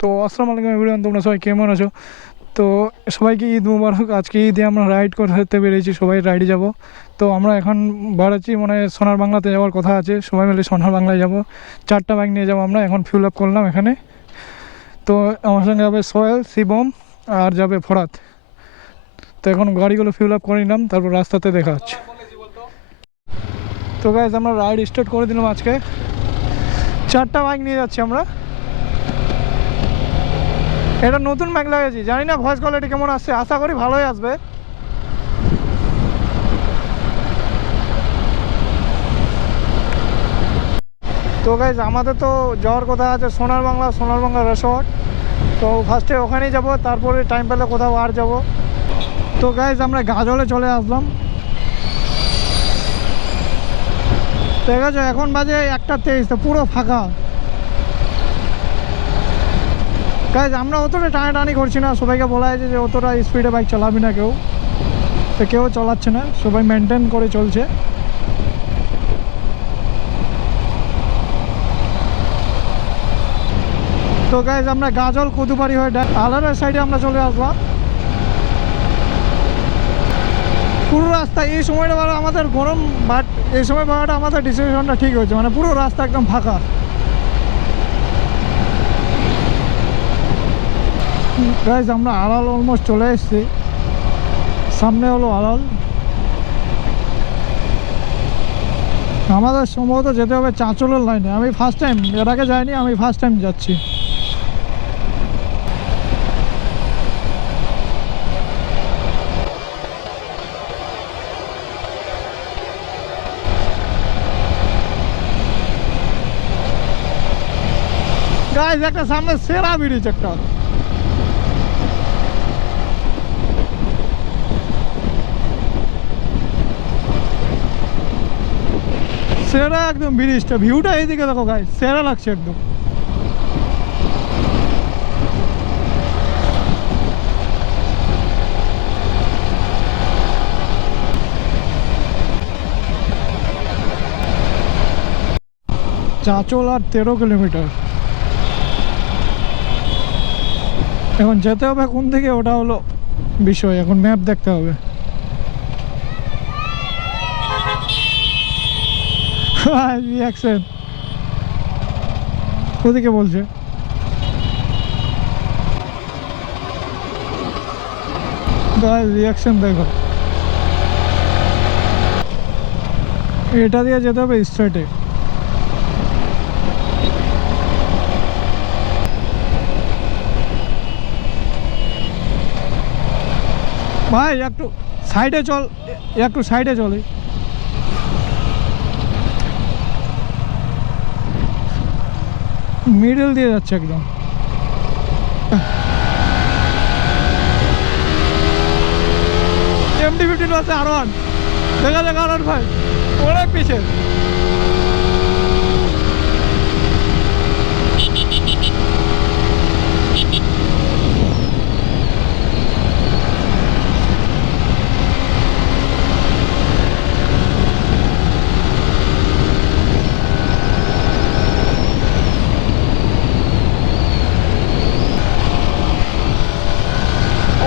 তো আসসালামু আলাইকুম এভরিওয়ান, তোমরা সবাই কেমন আছো? তো সবাইকে ঈদ মুবারক। আজকে ঈদে আমরা রাইড করতে বেরিয়েছি, সবাই রাইডে যাব। তো আমরা এখন বাড়াচ্ছি, মানে সোনার বাংলাতে যাওয়ার কথা আছে, সবাই মিলে সোনার বাংলায় যাব। 4টা বাইক নিয়ে যাবো আমরা, এখন ফিল আপ করলাম এখানে। তো আমার সঙ্গে যাবে সোহেল, শিবম আর যাবে ফরাত। তো এখন গাড়িগুলো ফিল আপ করে নিলাম, তারপর রাস্তাতে দেখা হচ্ছে। তো গাইজ আমরা রাইড স্টার্ট করে দিলাম আজকে। 4টা বাইক নিয়ে যাচ্ছি আমরা। এটা নতুন ব্যাগ লাগিয়েছি, জানি না ভয়েস কোয়ালিটি কেমন আসছে, আশা করি ভালোই আসবে। তো গাইজ আমাদের তো যাওয়ার কথা আছে সোনার বাংলা রিসর্ট। তো ফার্স্টে ওখানেই যাব, তারপরে টাইম পেলে কোথাও আর যাব। তো গাইজ আমরা গাজলে চলে আসলাম। ঠিক আছে, এখন বাজে 1:23, তো পুরো ফাঁকা। গাইজ আমরা অতটা টানাটানি করছি না, সবাইকে বলা হয়েছে যে অতটা স্পিডে বাইক চালাবি না কেউ। তো কেউ চালাচ্ছে না, সবাই মেনটেন করে চলছে। তো গাইজ আমরা গাজল কুদুপাড়ি হয়ে আলারের সাইডে আমরা চলে আসলাম। পুরো রাস্তা এই সময়টা বড় আমাদের গরম, বাট এই সময় বলাটা আমাদের ডিসিশনটা ঠিক হয়েছে, মানে পুরো রাস্তা একদম ফাঁকা। গাইজ আমরা আড়াল অলমোস্ট চলে এসেছি, সামনে হলো আড়াল। আমাদের সম্ভবত যেতে হবে চাঁচলের লাইনে। আমি ফার্স্ট টাইম, এর আগে যাইনি, আমি ফার্স্ট টাইম যাচ্ছি। গাইজ একটা সামনে সেরা ব্রিজ, একটা সেরা একদম ব্রিজটা, ভিউটা এইদিকে দেখো গাইজ, সেরা লাগছে একদম। চাঁচল আর 13 কিলোমিটার। এখন যেতে হবে কোন দিকে, ওটা হলো বিষয়, এখন ম্যাপ দেখতে হবে। রিয়াকশন ওদিকে বলছে। রিয়াকশন দেখো, এটা দিয়ে যেতে হবে স্ট্রেটে। ভাই একটু সাইডে চল, একটু সাইডে চলে। মিডল দিয়ে যাচ্ছে একদম। MT-15 আছে R1, দেখা যাক R1 ভাই অনেক পিছে।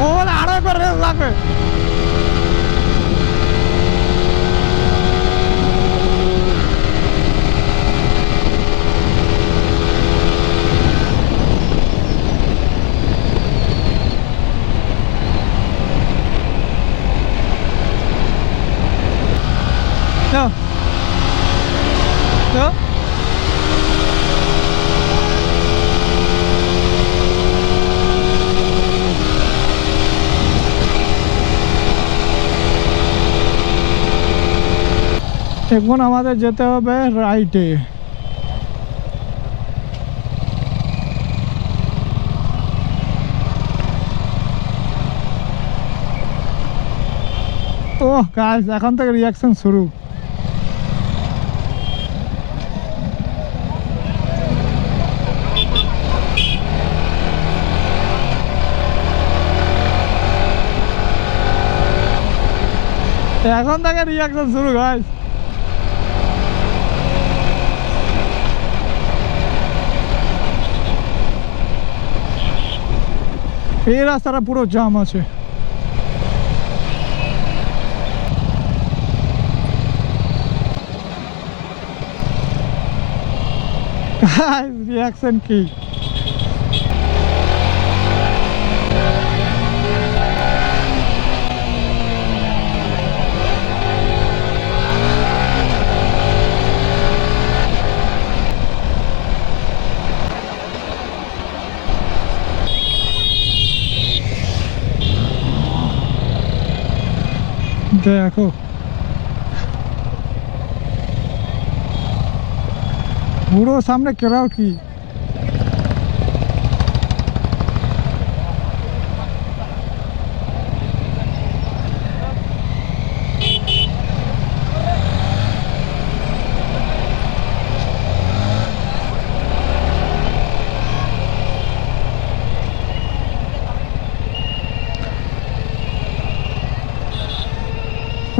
ও আরো একবার রেস লাগবে। No. No. এখন আমাদের যেতে হবে রাইটে। ও গাইস, এখন থেকে রিয়াকশন শুরু। এখন থেকে রিয়াকশন শুরু গাইস। এই রাস্তাটা পুরো জাম আছে। রিয়াকশন কি? দেখো পুরো সামনে ক্রাউড কি।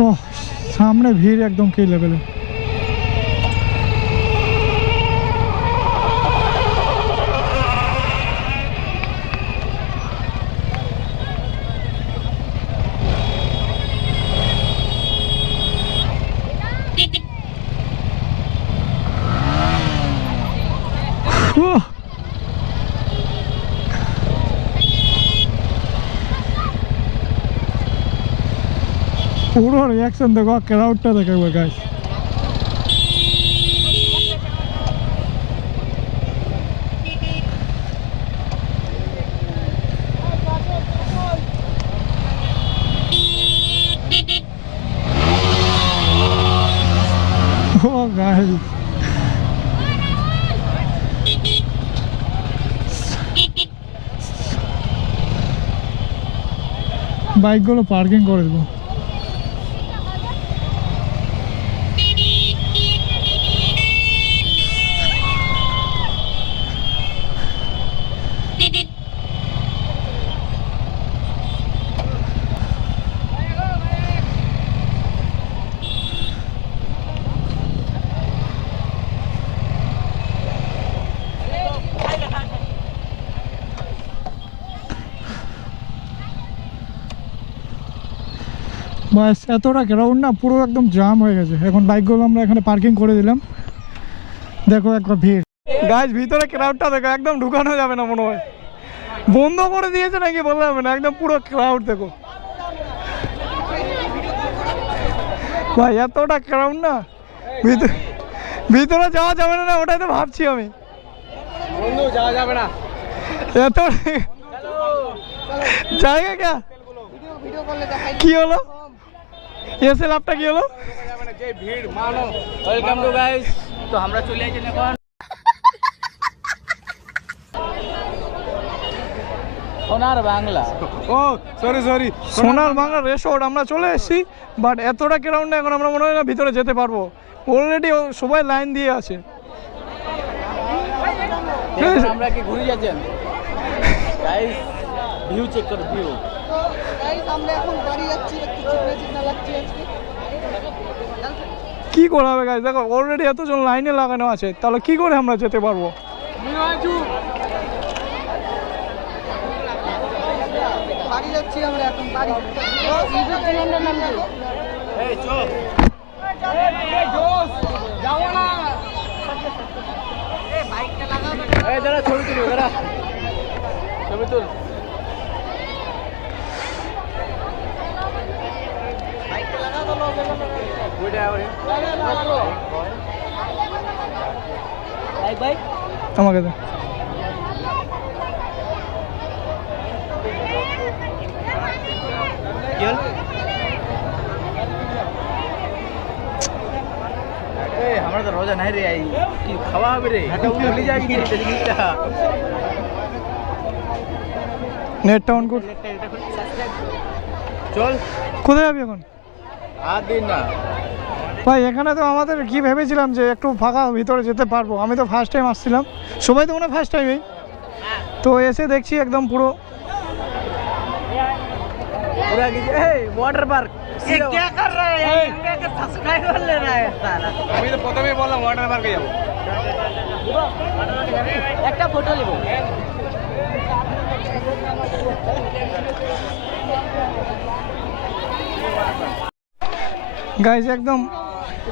ওহ সামনে ভিড় একদম কি লেভেলে। পুরো রিয়াকশন দেখো, ক্রাউডটা দেখো গাইস। ও গাইস বাইকগুলো পার্কিং করে দেবো। বাস এতটা গ্রাউন্ড না পুরো একদম জাম হয়ে গেছে। এখন বাইকগুলো আমরা এখানে পার্কিং করে দিলাম। দেখো একবার ভিড় গাইস, ভিতরে ক্রাউডটা দেখো, একদম ঢুকানো যাবে না মনে হয়, বন্ধ করে দিয়েছে নাকি বলা যাবে না, একদম পুরো ক্রাউড দেখো ভাই, এতটা ক্রাউড না ভিতরে যাওয়া যাবে না, ওটাই তো ভাবছি আমি। যাওয়া যাবে না এত জায়গা কে কি হলো, এসে লাভটা কি হলো? ওয়েলকাম টু গাইস, তো আমরা চলে আসছি এখন সোনার বাংলা। ও সরি সোনার বাংলা রেসর্ট আমরা চলে এসেছি, বাট এতটা গ্রাউন্ডে এখন আমরা মনে হয় না ভিতরে যেতে পারবো। অলরেডি সবাই লাইন দিয়ে আছে। আমরা কি ঘুরে যাচ্ছেন গাইস, ভিউ চেক করো ভিউ। আমরা এখন বাড়ি যাচ্ছি, একটু চিকনা লাগছে আজকে। কি করা হবে গাইস, দেখো অলরেডি এতজন লাইনে লাগানো আছে, তাহলে কি করে আমরা যেতে পারবো? বাড়ি যাচ্ছি আমরা এখন, বাড়ি এই চল এই জোস যাও না, এই বাইকটা লাগাও না, এই দাঁড়া ছবি তুলো, দাঁড়া ছবি তুল, বাইকটা লাগাও তো লোক ওইটা ওরে বাইক বাইক আমাকে দে। चल ए हमरा तो रोजा नहीं रे आई कि खावा रे हटा भूल जाएगी रे जिनिसटा নেটটা অন কর। চল কোথায় যাবি এখন? আর দিন না ভাই এখানে তো আমাদের কি ভেবেছিলাম যে একটু ফাঁকা ভিতরে যেতে পারবো, আমি তো ফার্স্ট টাইম আসছিলাম, সবাই তো মনে হয় ফার্স্ট টাইমেই, তো এসে দেখছি একদম পুরো पूरा ए वाटर पार्क ये क्या कर रहा है, इंडिया के सब्सक्राइबर ले रहा है साला। अभी तो প্রথমে বললাম ওয়াটার পার্কে যাব, একটা ফটো নিব। গাইজ একদম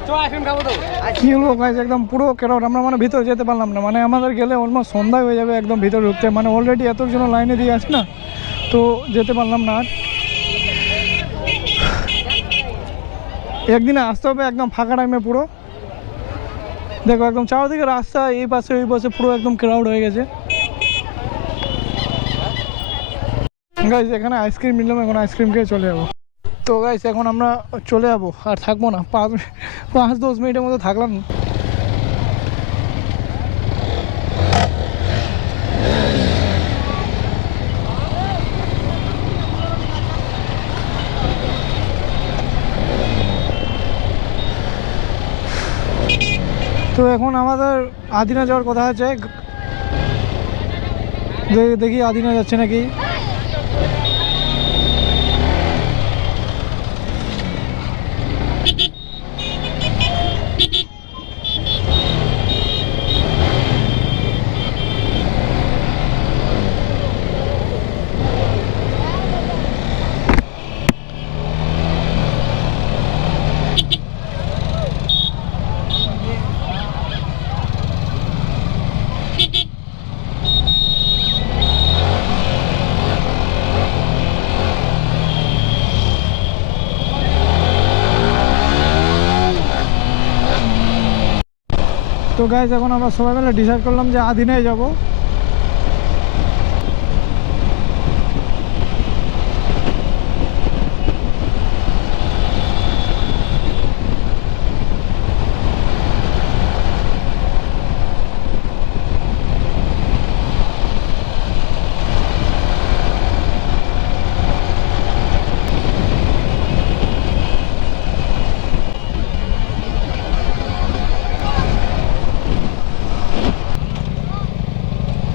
চল আইসক্রিম খাবো তো। কি বলবো গাইজ, একদম পুরো ক্রাউড। আমরা মানে ভিতরে যেতে পারলাম না, মানে আমাদের গেলে অলমোস্ট সন্ধ্যা হয়ে যাবে একদম ভিতরে ঢুকতে, মানে অলরেডি এতজন লাইনে দিয়ে আছে না, তো যেতে পারলাম না আর। একদিনে আসতে হবে একদম ফাঁকা টাইমে পুরো। দেখো একদম চারদিকে রাস্তা, এই পাশে ওই পাশে পুরো একদম ক্রাউড হয়ে গেছে। গাইজ এখানে আইসক্রিম নিলাম, এখন আইসক্রিম খেয়ে চলে যাবো। তো গাইজ এখন আমরা চলে যাবো, আর থাকবো না, 5-10 মিনিটের মতো থাকলাম। তো এখন আমাদের আদিনা যাওয়ার কথা আছে, দেখি আদিনা যাচ্ছে নাকি। তো গাইজ এখন আমরা সবাই মিলে ডিসাইড করলাম যে আদিনায় যাব।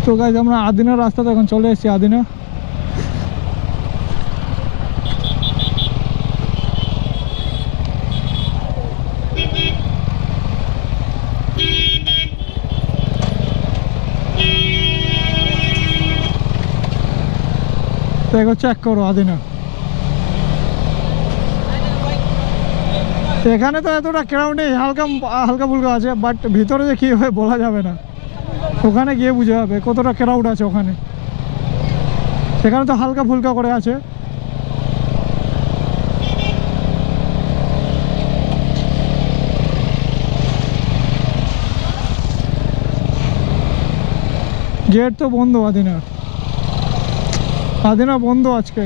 তো গাইজ আমরা আদিনার রাস্তাতে এখন চলে এসেছি, আদিনা। দেখো চেক করো আদিনা, এখানে তো এতটা ক্রাউড নেই, হালকা হালকা ফুলকা আছে, বাট ভিতরে যে কী হয় বলা যাবে না, ওখানে গিয়ে বুঝে হবে কতটা ক্রাউড আছে ওখানে। সেখানে তো হালকা ফুলকা করে আছে। গেট তো বন্ধ, আদিনার আদিনা বন্ধ আজকে।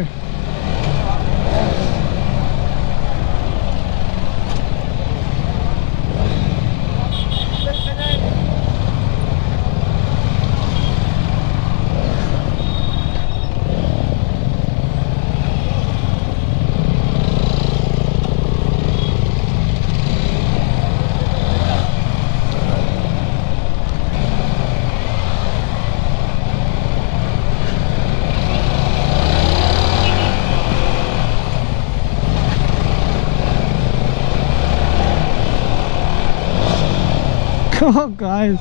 Oh guys,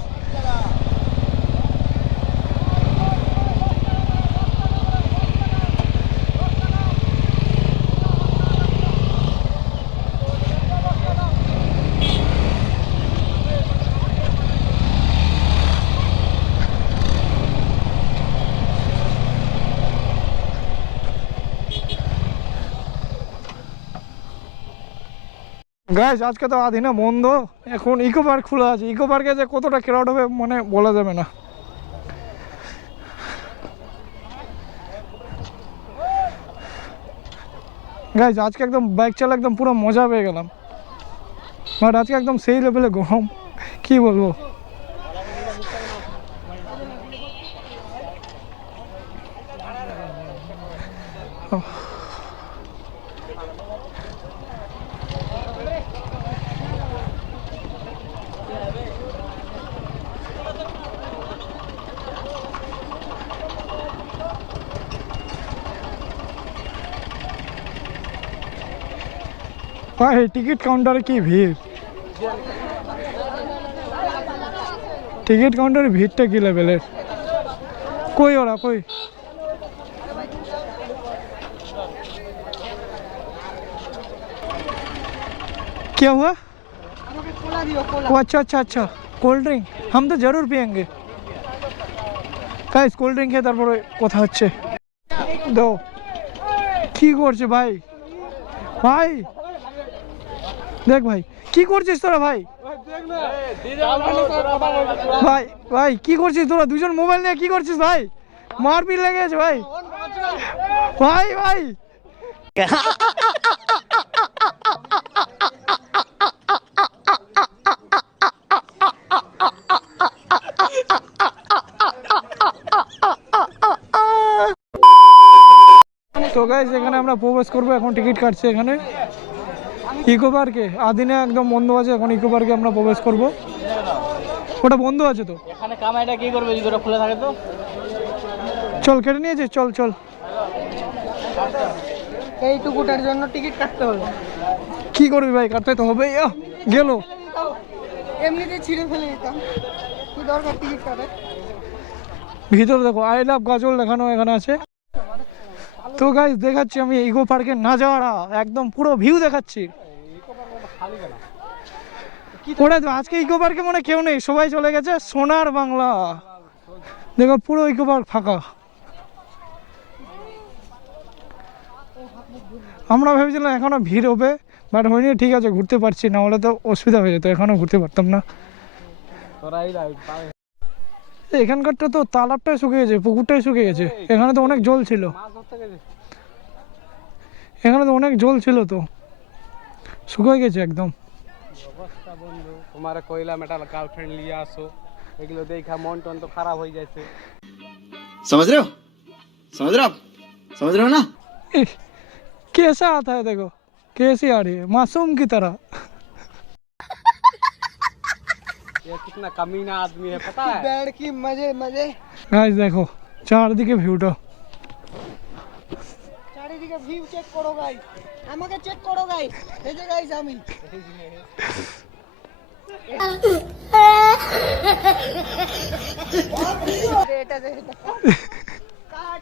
গাইজ আজকে তো আদিনা বন্ধ, এখন ইকো পার্ক খোলা আছে। ইকো পার্কে যে কতটা ক্রাউড হবে মানে বলা যাবে না। গাইজ আজকে একদম বাইক চালা একদম পুরো মজা পেয়ে গেলাম, বাট আজকে একদম সেই লেভেলে গরম, কি বলবো। ভাই টিকিট কাউন্টারে কি ভিড়, টিকিট কাউন্টারে ভিড়টা কি লেভেলের। কই ওরা কই, क्या हुआ? আমাকে কোলা দিও কোলা ओ अच्छा अच्छा अच्छा कोल्ड ड्रिंक हम तो जरूर पियेंगे गाइस कोल्ड ड्रिंक খেয়ে তারপরে কথা হচ্ছে দাও কি করছে ভাই ভাই দেখ ভাই কি করছিস তোরা ভাই ভাই ভাই কি করছিস তোরা দুজন মোবাইল নিয়ে কি করছিস ভাই মারপিট লেগে গেছে ভাই ভাই ভাই তো গাইস এখানে আমরা প্রবেশ করবো এখন টিকিট কাটছি এখানে ইকো পার্কে আদিনে একদম বন্ধ আছে এখন ইকো পার্কে আমরা প্রবেশ করব ওটা বন্ধ আছে তো এখানে কামাইটা কি করবে যদি ওটা খোলা থাকে তো চল কেটে নিয়েছে চল চল এইটুকুটার জন্য টিকিট কাটতে হবে কি করবি ভাই কাটতে তো হবেই গেল এমনিতে ছিঁড়ে ফেলে দিতাম কি দরকার টিকিট কাটে ভিতরে দেখো আই লাভ গাজল দেখানো এখানে আছে তো গাইস দেখাচ্ছি আমি ইকো পার্কে না যাওয়াটা একদম পুরো ভিউ দেখাচ্ছি ওটা তো আজকে ইকো পার্কে মনে কেউ নেই সবাই চলে গেছে সোনার বাংলা দেখো পুরো ইকো পার্ক ফাঁকা আমরা ভেবেছিলাম এখনো ভিড় হবে বাট হয়নি ঠিক আছে ঘুরতে পারছি না হলে তো অসুবিধা হয়ে যেত এখনো ঘুরতে পারতাম না এখানকারটা তো তালাবটাই শুকিয়ে গেছে পুকুরটাই শুকিয়ে গেছে এখানে তো অনেক জল ছিল এখানে তো অনেক জল ছিল তো শুকিয়ে গেছে একদম অবস্থা বন্ধু তোমার কইলাম এটা গার্লফ্রেন্ড নিয়ে আসো এগুলো দেখা মন টন তো খারাপ হয়ে যাচ্ছে समझ रहे हो समझ रहे हो आप समझ रहे हो ना कैसा आता है देखो कैसी आ रही है मासूम की तरह ये कितना कमीना आदमी है पता है बैठ की मजे मजे गाइस देखो চারদিকে ভিউটা চারিদিকে ভিউ চেক করো গাইস আমাকে চেক করো গাইস এই যে গাইস আমি এটা দে কাট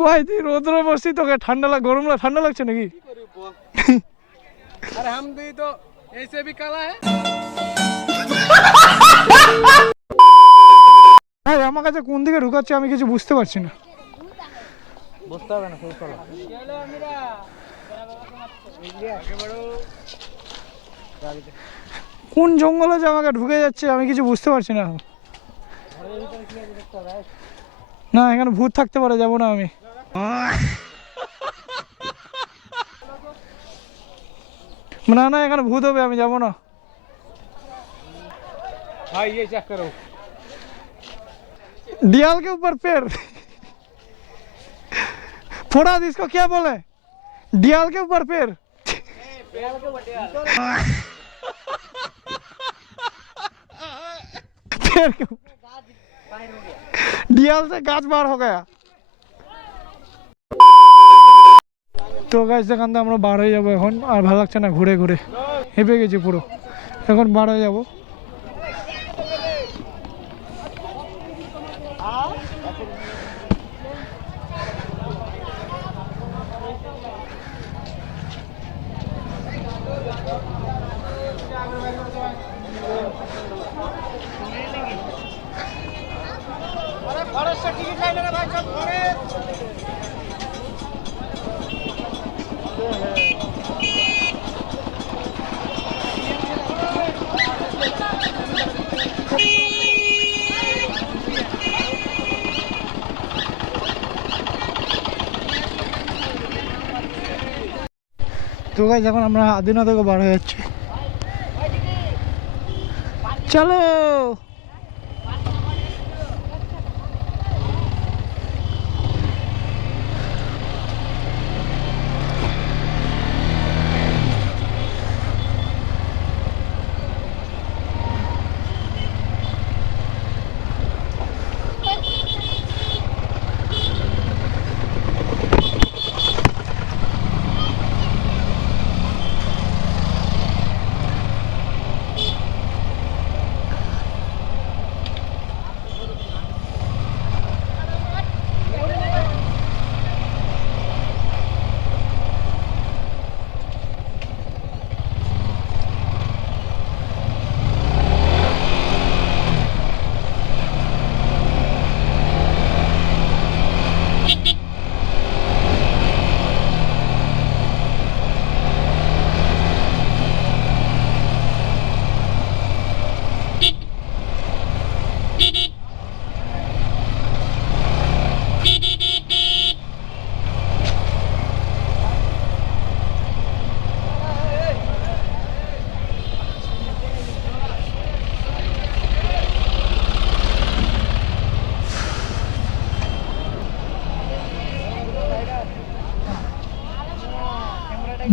ভাই তুই রোদ্রে বসছি তোকে গরম ঠান্ডা লাগছে নাকি अरे हम भी तो ऐसे भी काला है ভাই আমার কাছে কোন দিকে ঢুকাচ্ছে আমি কিছু বুঝতে পারছি না বুঝতে হবে না সেই চলো চলো আমিরা আগে বড় কোন জঙ্গলে যে আমাকে ঢুকে যাচ্ছে আমি কিছু বুঝতে পারছি না না এখানে ভূত থাকতে পারে যাবো না আমি না না এখানে ভূত হবে আমি যাবো না भाई ये चेक करो डियाल के ऊपर पैर फोड़ा इसको क्या बोले डियाल के ऊपर पैर पैर के डियाल से गाछ बाहर हो गया তো গাছ এখান থেকে আমরা বার হয়ে যাবো এখন আর ভালো লাগছে না ঘুরে ঘুরে হেঁপে গেছি পুরো এখন বার হয়ে যাবো তো গাইস এখন আমরা আদিনা থেকে বার হয়ে যাচ্ছি চলো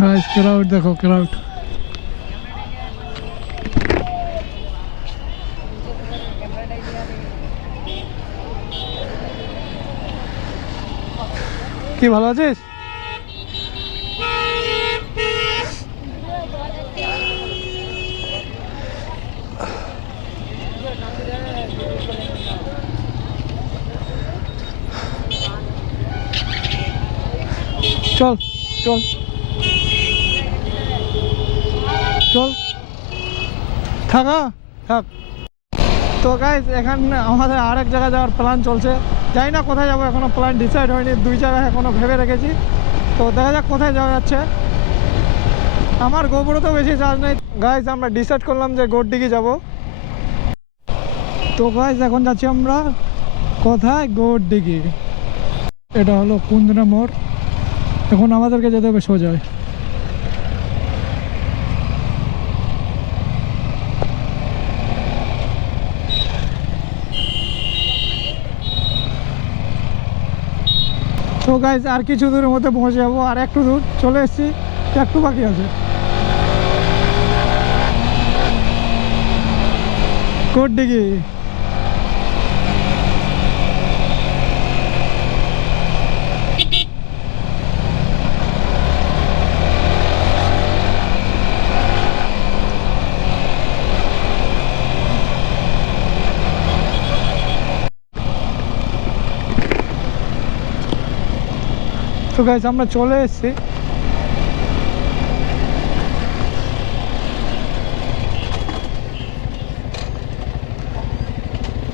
গাইস ক্রাউড দেখো, ক্রাউড। কি ভালো আছিস? চল চল চল, থাকা থাক। তো গাইস এখানে আমাদের আরেক জায়গায় যাওয়ার প্ল্যান চলছে। জানি না কোথায় যাবো, এখনো প্ল্যান ডিসাইড হয়নি। 2 জায়গায় এখনো ভেবে রেখেছি, তো দেখা যাক কোথায় যাওয়া যাচ্ছে। আমার গোবরে তো বেশি চার্জ নেই। গাইস আমরা ডিসাইড করলাম যে গোড়ডিগি যাব। তো গাইস এখন যাচ্ছি আমরা কোথায়? গোড়ডিগি। এটা হলো কুন্দনা মোড়। এখন আমাদেরকে যেতে হবে সোজায়। তো গাইজ আর কিছু দূরের মধ্যে পৌঁছে যাবো, আর একটু দূর চলে এসেছি, একটু বাকি আছে। গোড়ডিগি। তো গাইজ আমরা চলে এসেছি।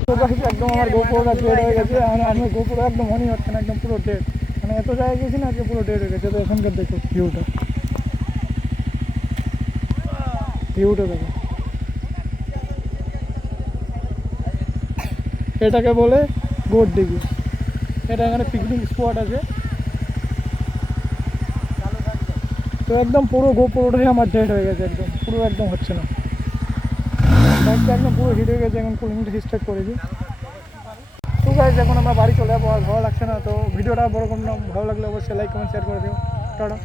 তো গাইজ একদম আমার গোপুরটা ডেড হয়ে গেছে। আমার গোপুর একদম মনে হচ্ছে না, একদম পুরো ডেড। মানে এত জায়গায় গেছি না, আজকে পুরো ডেড হয়ে গেছে। তো এখানকার দেখো ভিউটা, ভিউটা দেখো। এটাকে বলে গোড়ডিগি। এটা এখানে পিকনিক স্পট আছে। তো একদম পুরো গোপুরটাই আমার ডেড হয়ে গেছে, একদম পুরো একদম হচ্ছে না। বাইকটা একদম পুরো হিট হয়ে গেছে। এখন কুলিংটা স্টার্ট করেছি। তো গাইজ এখন আমরা বাড়ি চলে যাবো, আর ভালো লাগছে না। তো ভিডিওটা বড় করলাম, ভালো লাগলে অবশ্যই লাইক কমেন্ট শেয়ার করে দিও। টাটা।